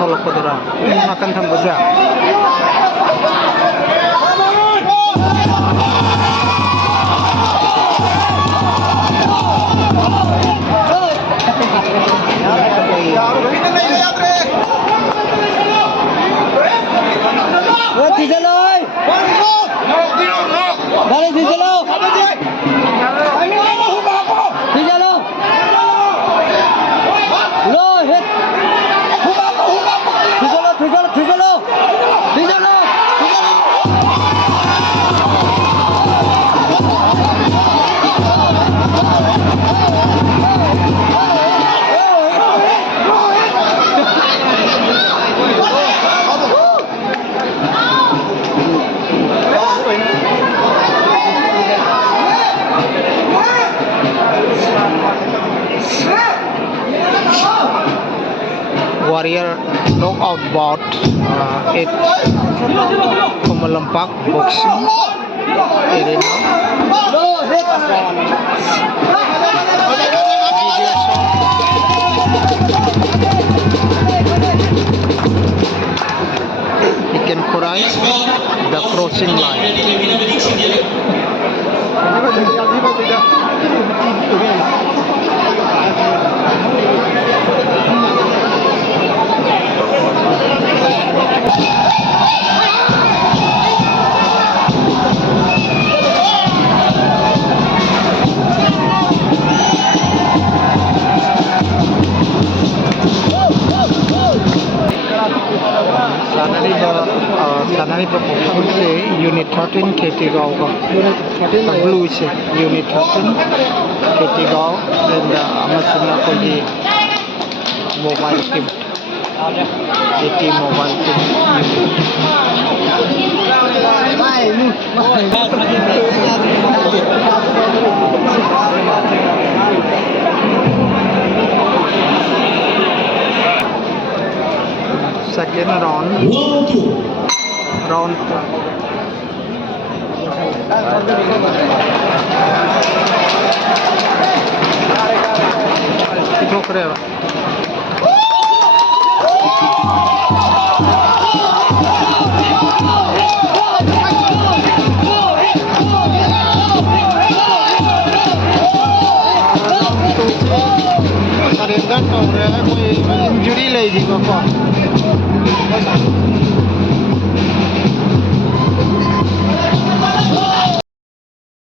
tolok kodora makan tham boja diesel ơi đây diesel đâu diesel đâu rồi hết diesel đâu Warrior knockout bout 8 Pemelempak boxing arena. You can cross the crossing line. Sanari perform se unit 13 KT Gao ka unit 13 blue se unit 13 KT Gao dan amasuna ko di mobile team KT mobile team second round itu keren Saringan हो रहा है कोई injury लगी पापा